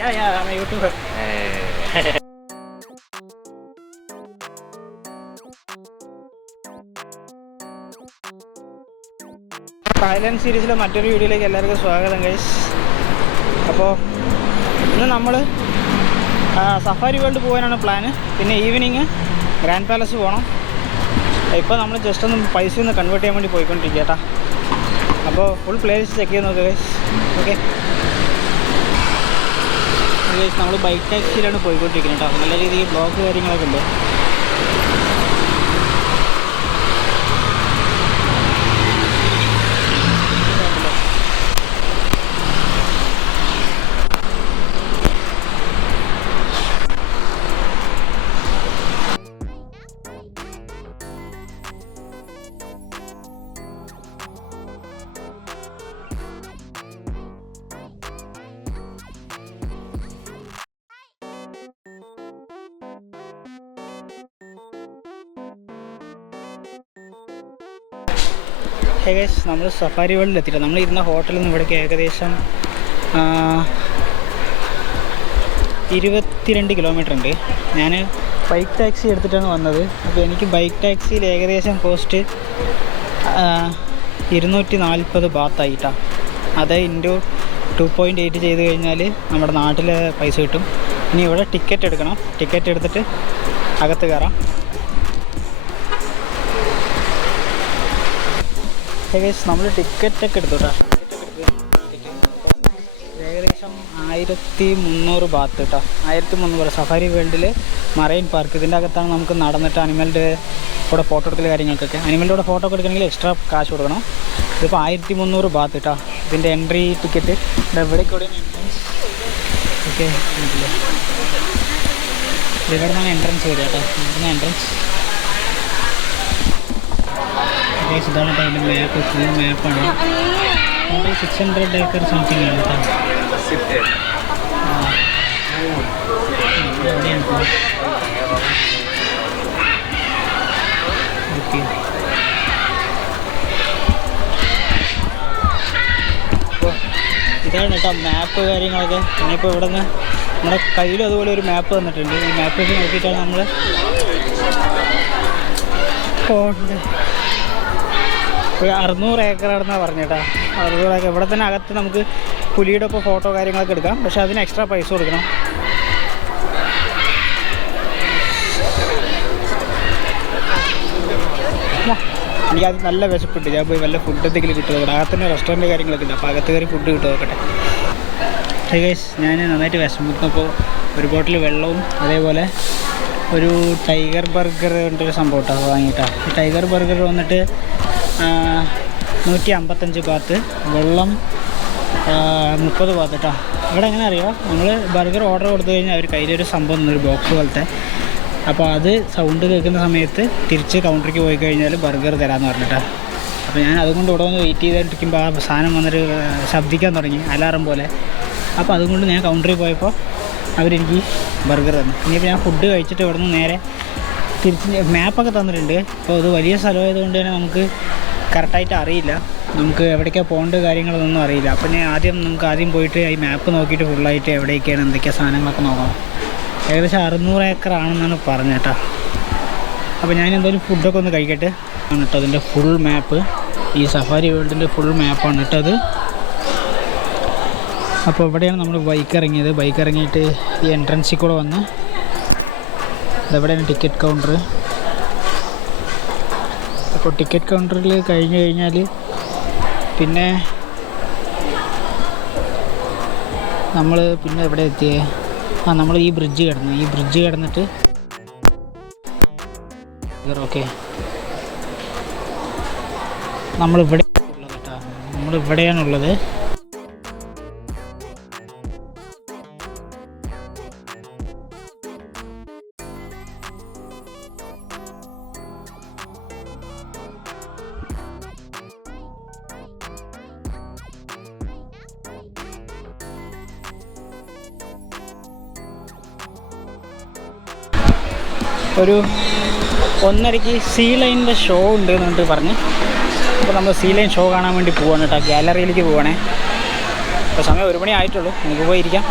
Yeah, I'm a YouTuber. Thailand സീരീസിലെ മറ്റൊരു വീഡിയോയിലേക്ക് എല്ലാവർക്കും സ്വാഗതം ഗൈസ്. അപ്പോൾ ഇന്ന് നമ്മൾ സഫാരി വേൾഡ് പോകാനാണ് പ്ലാന്. പിന്നെ ഈവനിങ് ഗ്രാൻഡ് പാലസ് പോകണം. ഇപ്പോൾ നമ്മൾ ജസ്റ്റ് ഒന്ന് പൈസ ഒന്ന് കൺവേർട്ട് ചെയ്യാൻ വേണ്ടി പോയിക്കൊണ്ടിരിക്കുക കേട്ടോ. അപ്പോൾ ഫുൾ പ്ലേസ് ചെക്ക് ചെയ്ത് നോക്കുക ഗൈസ്. ഓക്കെ ഗൈസ്, നമ്മൾ ബൈക്ക് ടാക്സിയിലാണ് പോയിക്കൊണ്ടിരിക്കുന്നത് കേട്ടോ. നല്ല രീതിയിൽ ബ്ലോക്ക് കാര്യങ്ങളൊക്കെ ഉണ്ട്. ഹേ ഗൈസ്, നമ്മൾ സഫാരി വേൾഡിൽ എത്തിയില്ല. നമ്മൾ ഇരുന്ന ഹോട്ടലിൽ നിന്ന് ഇവിടേക്ക് ഏകദേശം 22 കിലോമീറ്റർ ഉണ്ട്. ഞാൻ ബൈക്ക് ടാക്സി എടുത്തിട്ടാണ് വന്നത്. അപ്പോൾ എനിക്ക് ബൈക്ക് ടാക്സിയിൽ ഏകദേശം കോസ്റ്റ് 240 ബാത്തായിട്ടാണ്. അത് ഇൻറ്റു 2.8 ചെയ്ത് കഴിഞ്ഞാൽ നമ്മുടെ നാട്ടിലെ പൈസ കിട്ടും. ഇനി ഇവിടെ ടിക്കറ്റ് എടുക്കണം. ടിക്കറ്റ് എടുത്തിട്ട് അകത്ത് കയറാം. ഏകദേശം നമ്മൾ ടിക്കറ്റൊക്കെ എടുത്തു കേട്ടോ. ഏകദേശം 1300 ബാത്ത് കേട്ടോ. 1300 സഫാരി വേൾഡിൽ മറൈൻ പാർക്ക്. ഇതിൻ്റെ അകത്താണ് നമുക്ക് നടന്നിട്ട് അനിമലിൻ്റെ കൂടെ ഫോട്ടോ എടുക്കൽ കാര്യങ്ങൾക്കൊക്കെ. അനിമലിൻ്റെ കൂടെ ഫോട്ടോ ഒക്കെ എടുക്കണമെങ്കിൽ എക്സ്ട്രാ കാശ് കൊടുക്കണം. ഇതിപ്പോൾ 1300 ബാത്ത് കേട്ടോ. ഇതിൻ്റെ എൻട്രി ടിക്കറ്റ് എവിടേക്കൂടെ എൻട്രൻസ്. ഓക്കെ, ഇവിടെ നിന്നാണ് എൻട്രൻസ് വരിക കേട്ടോ. ഇവിടുന്ന് എൻട്രൻസ്. ഇതാണ് കേട്ടോ അതിൻ്റെ മാപ്പ്. ഫുൾ മാപ്പാണ്. 600 ഏക്കർ സംതിങ് ആണ് കേട്ടോ. എവിടെയാണ് ഓക്കെ. അപ്പോൾ ഇതാണ് കേട്ടോ മാപ്പ് കാര്യങ്ങളൊക്കെ. ഇനിയിപ്പോൾ ഇവിടെ നിന്ന് നമ്മുടെ കയ്യിലും അതുപോലെ ഒരു മാപ്പ് തന്നിട്ടുണ്ട്. ഈ മാപ്പ് നോക്കിയിട്ടാണ് നമ്മൾ പോകേണ്ടത്. ഒരു 600 ഏക്കറാണെന്നാണ് പറഞ്ഞേട്ടാ. 600 ഏക്കർ. ഇവിടെ തന്നെ അകത്ത് നമുക്ക് പുലിയുടെ ഒപ്പം ഫോട്ടോ കാര്യങ്ങളൊക്കെ എടുക്കാം. പക്ഷെ അതിന് എക്സ്ട്രാ പൈസ കൊടുക്കണം. എനിക്കത് നല്ല വിശപ്പിട്ട് ഞാൻ പോയി വല്ല ഫുഡ് എന്തെങ്കിലും കിട്ടുമോ. ഇവിടെ അകത്തന്നെ റെസ്റ്റോറൻറ്റ് കാര്യങ്ങളൊക്കെ ഉണ്ട്. അപ്പോൾ അകത്ത് കയറി ഫുഡ് കിട്ടുമോ നോക്കട്ടെ. ഗൈസ്, ഞാൻ നന്നായിട്ട് വിശമിക്കുന്നപ്പോൾ ഒരു ബോട്ടിൽ വെള്ളവും അതേപോലെ ഒരു ടൈഗർ ബർഗർ കൊണ്ടൊരു സംഭവം കേട്ടോ വാങ്ങിയിട്ടാണ്. ഈ ടൈഗർ ബർഗർ വന്നിട്ട് 155 ബാത്ത്, വെള്ളം 30 ബാത്ത് കേട്ടോ. ഇവിടെ എങ്ങനെ അറിയാം, നമ്മൾ ബർഗർ ഓർഡർ കൊടുത്തു കഴിഞ്ഞാൽ അവർ കയ്യിലൊരു സംഭവം ഒരു ബോക്സ് പോലത്തെ. അപ്പോൾ അത് സൗണ്ട് കേൾക്കുന്ന സമയത്ത് തിരിച്ച് കൗണ്ടറിക്ക് പോയി കഴിഞ്ഞാൽ ബർഗർ തരാമെന്ന് പറഞ്ഞിട്ടാണ്. അപ്പോൾ ഞാൻ അതുകൊണ്ട് ഇവിടെ വന്ന് വെയിറ്റ് ചെയ്തിട്ടിരിക്കുമ്പോൾ ആ സാധനം വന്നിട്ട് ശബ്ദിക്കാൻ തുടങ്ങി, അലാറം പോലെ. അപ്പോൾ അതുകൊണ്ട് ഞാൻ കൗണ്ടറിൽ പോയപ്പോൾ അവരെനിക്ക് ബർഗർ തന്നു. ഇനിയിപ്പോൾ ഞാൻ ഫുഡ് കഴിച്ചിട്ട് ഇവിടെ നിന്ന് നേരെ തിരിച്ച് മാപ്പൊക്കെ തന്നിട്ടുണ്ട്. അപ്പോൾ അത് വലിയ സ്ഥലമായതുകൊണ്ട് തന്നെ നമുക്ക് കറക്റ്റായിട്ട് അറിയില്ല. നമുക്ക് എവിടേക്കാണ് പോകേണ്ട കാര്യങ്ങളൊന്നും അറിയില്ല. അപ്പോൾ ഞാൻ ആദ്യം പോയിട്ട് ഈ മാപ്പ് നോക്കിയിട്ട് ഫുള്ളായിട്ട് എവിടേക്കാണ് എന്തൊക്കെയാണ് സാധനങ്ങളൊക്കെ നോക്കണം. ഏകദേശം 600 ഏക്കറാണെന്നാണ് പറഞ്ഞത് കേട്ടോ. അപ്പോൾ ഞാൻ എന്തായാലും ഫുഡൊക്കെ ഒന്ന് കഴിക്കട്ടെ. ആണ് കേട്ടോ അതിൻ്റെ ഫുൾ മാപ്പ്. ഈ സഫാരി വേൾഡിൻ്റെ ഫുൾ മാപ്പാണ് കേട്ടോ അത്. അപ്പോൾ ഇവിടെയാണ് നമ്മൾ ബൈക്ക് ഇറങ്ങിയത്. ബൈക്ക് ഇറങ്ങിയിട്ട് ഈ എൻട്രൻസിൽ കൂടെ വന്ന് ഇതെവിടെയാണ് ടിക്കറ്റ് കൗണ്ടർ. അപ്പോൾ ടിക്കറ്റ് കൗണ്ടറിൽ കഴിഞ്ഞ് കഴിഞ്ഞാൽ പിന്നെ നമ്മൾ എവിടെ എത്തിയേ? നമ്മൾ ഈ ബ്രിഡ്ജ് കിടന്നിട്ട് ഓക്കെ നമ്മളിവിടെ ഉള്ളത് കേട്ടോ. നമ്മളിവിടെയാണുള്ളത്. ഒരു 1:30 സീ ലൈനിൻ്റെ ഷോ ഉണ്ട് എന്നിട്ട് പറഞ്ഞ്. അപ്പോൾ നമ്മൾ സീ ലൈൻ ഷോ കാണാൻ വേണ്ടി പോവാണ് കേട്ടോ. ഗാലറിയിലേക്ക് പോവാണേ. അപ്പോൾ സമയം 1 മണി ആയിട്ടുള്ളൂ. നമുക്ക് പോയിരിക്കാം.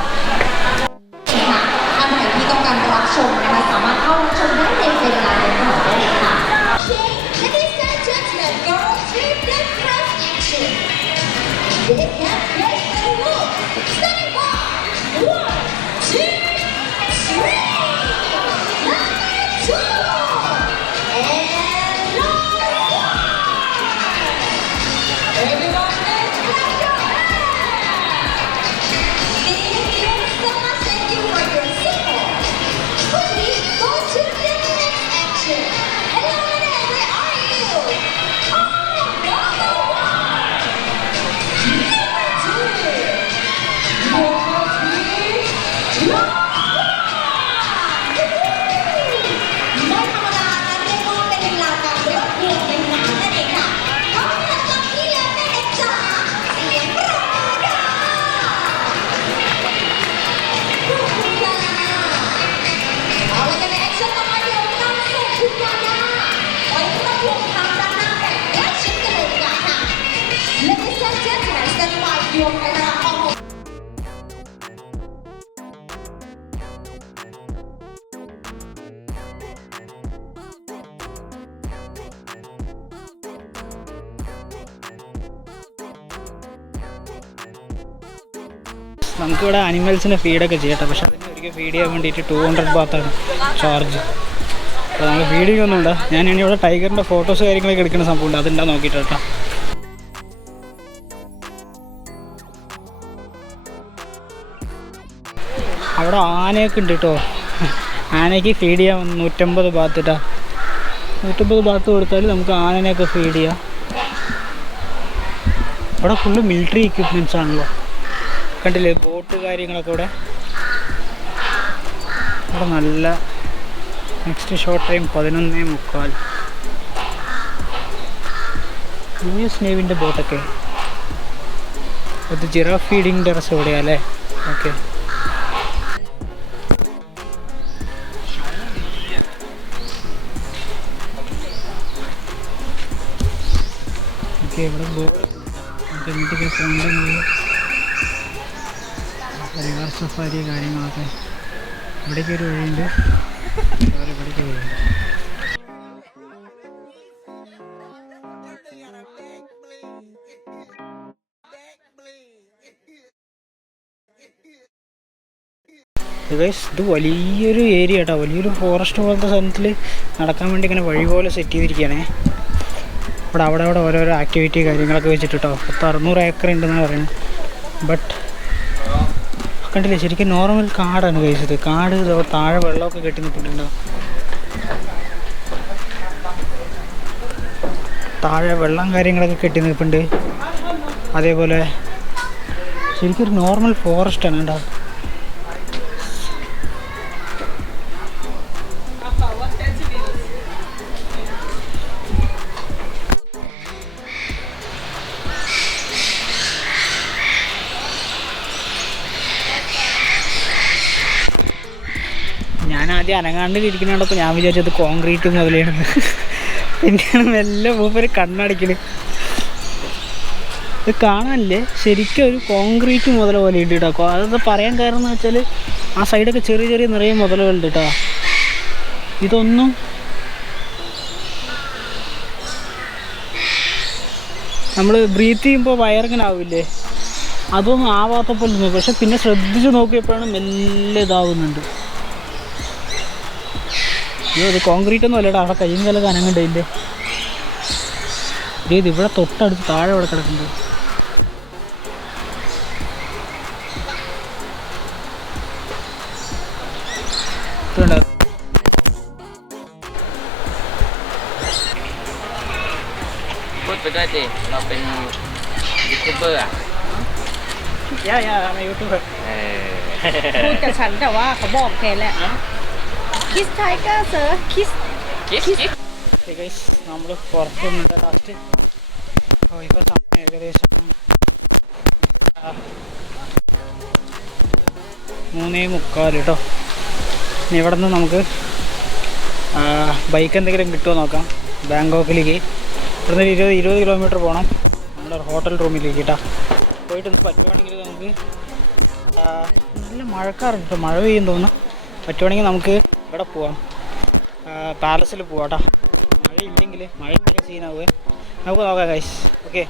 നമുക്കിവിടെ അനിമൽസിന് ഫീഡൊക്കെ ചെയ്യട്ടെ, പക്ഷെ അതിന് ഒരിക്കൽ ഫീഡ് ചെയ്യാൻ വേണ്ടിയിട്ട് 200 ബാത്താണ് ചാർജ്. അപ്പോൾ നമുക്ക് ഫീഡിങ് ഒന്നും ഉണ്ട്. ഞാൻ ഇനി ഇവിടെ ടൈഗറിൻ്റെ ഫോട്ടോസ് കാര്യങ്ങളൊക്കെ എടുക്കുന്ന സംഭവമുണ്ട്, അതുണ്ടാ നോക്കിയിട്ട് കേട്ടോ. അവിടെ ആനയൊക്കെ ഉണ്ട് കേട്ടോ. ആനയ്ക്ക് ഫീഡ് ചെയ്യാൻ 150 ബാത്ത് കേട്ടോ. 150 ബാത്ത് കൊടുത്താൽ നമുക്ക് ആനനെയൊക്കെ ഫീഡ് ചെയ്യാം. ഇവിടെ ഫുള്ള് മിലിറ്ററി എക്യുപ്മെൻറ്റ്സ് ആണല്ലോ, കണ്ടില്ലേ ബോട്ട് കാര്യങ്ങളൊക്കെ ഇവിടെ. ഇവിടെ നല്ല നെക്സ്റ്റ് ഷോർട്ട് ടൈം 11:45. US നേവിൻ്റെ ബോട്ടൊക്കെ. ഇത് ജിറാഫ് ഫീഡിങ് ടെറസ് എവിടെയാ അല്ലേ? Okay, okay. ഇവിടെ ബോട്ട് എന്നിട്ടൊക്കെ പോകേണ്ടത് റിവർ സഫാരി കാര്യങ്ങളൊക്കെ. ഇവിടേക്ക് ഒരു വഴിയുണ്ട്, ഇവിടേക്ക് വഴിയുണ്ട്. ഇത് വലിയൊരു ഏരിയ കേട്ടോ, വലിയൊരു ഫോറസ്റ്റ് പോലത്തെ സ്ഥലത്തിൽ നടക്കാൻ വേണ്ടി ഇങ്ങനെ വഴി പോലെ സെറ്റ് ചെയ്തിരിക്കുകയാണേ. അവിടെ ഓരോരോ ആക്ടിവിറ്റി കാര്യങ്ങളൊക്കെ വെച്ചിട്ട് കേട്ടോ. 600 ഏക്കർ ഉണ്ടെന്നാണ് പറയുന്നത്. ബട്ട് കണ്ടില്ലേ, ശരിക്കും നോർമൽ കാടാണ് കഴിച്ചത്. കാട് താഴെ വെള്ളമൊക്കെ കെട്ടി നിൽക്കുന്നുണ്ടാവും, താഴെ വെള്ളം കാര്യങ്ങളൊക്കെ കെട്ടി നിൽപ്പുണ്ട്. അതേപോലെ ശരിക്കും ഒരു നോർമൽ ഫോറസ്റ്റാണ് കേട്ടോ. ഞാനാദ്യം അനങ്ങാണ്ടിരിക്കുന്നുണ്ടപ്പോൾ ഞാൻ വിചാരിച്ചത് കോൺക്രീറ്റ് മുതലാണെന്ന്. പിന്നെയാണ് മെല്ലെ മൂപ്പര് കണ്ണടക്കല്. ഇത് കാണാനില്ലേ, ശരിക്കും ഒരു കോൺക്രീറ്റ് മുതല പോലെ ഉണ്ട് കേട്ടോ. അതെന്താ പറയാൻ കാരണം എന്ന് വെച്ചാൽ ആ സൈഡൊക്കെ ചെറിയ നിറയെ മുതലുകളുണ്ട് കേട്ടോ. ഇതൊന്നും നമ്മൾ ബ്രീത്ത് ചെയ്യുമ്പോൾ വയറിങ്ങനെ ആവില്ലേ, അതൊന്നും ആവാത്ത പോലെ തോന്നും. പക്ഷെ പിന്നെ ശ്രദ്ധിച്ച് നോക്കിയപ്പോഴാണ് മെല്ലെ ഇതാവുന്നുണ്ട്. അയ്യോ, ഇത് കോൺക്രീറ്റ് ഒന്നും അല്ലേടാ, അവിടെ കയ്യും കാലം കനങ്ങുണ്ട് ഇതിൻ്റെ. ഇത് ഇവിടെ തൊട്ടടുത്ത് താഴെ ഇവിടെ കിടക്കുന്നുണ്ട്. നമ്മൾ പുറത്ത് നിന്നിട്ട് ലാസ്റ്റ് ഇപ്പോൾ സമയം ഏകദേശം 3:45 കേട്ടോ. ഇനി ഇവിടെ നിന്ന് നമുക്ക് ബൈക്ക് എന്തെങ്കിലും കിട്ടുമോ നോക്കാം. ബാങ്കോക്കിലേക്ക് ഇവിടുന്ന് 20 കിലോമീറ്റർ പോകണം നമ്മുടെ ഹോട്ടൽ റൂമിലേക്ക് കേട്ടോ. പോയിട്ട് പറ്റുവാണെങ്കിൽ നമുക്ക് നല്ല മഴക്കാറുണ്ട് കേട്ടോ, മഴ പെയ്യും തോന്നുന്നു. പറ്റുവാണെങ്കിൽ നമുക്ക് ഇവിടെ പോവാം, പാലസിൽ പോവാം കേട്ടോ. മഴയില്ലെങ്കിൽ സീനാവുക, നമുക്ക് നോക്കാം ഗൈസ്. ഓക്കെ.